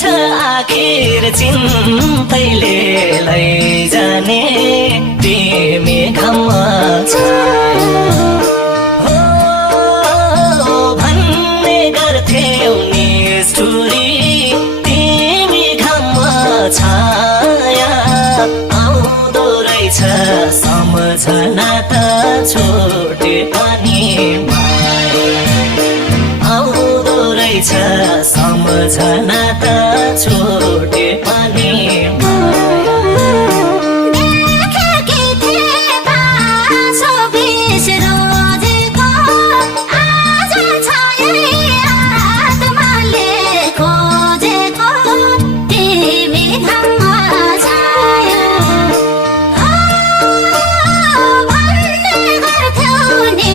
छ आखिर चिन्तैले लैजाने तिमी घाममा छाया हो भन्ने गर्थ्यौ निष्ठुरी तिमी घाममा छाया आउँदो रहेछ सम्झना त छोटे पनि माया आउँदो रहेछ सम्झना त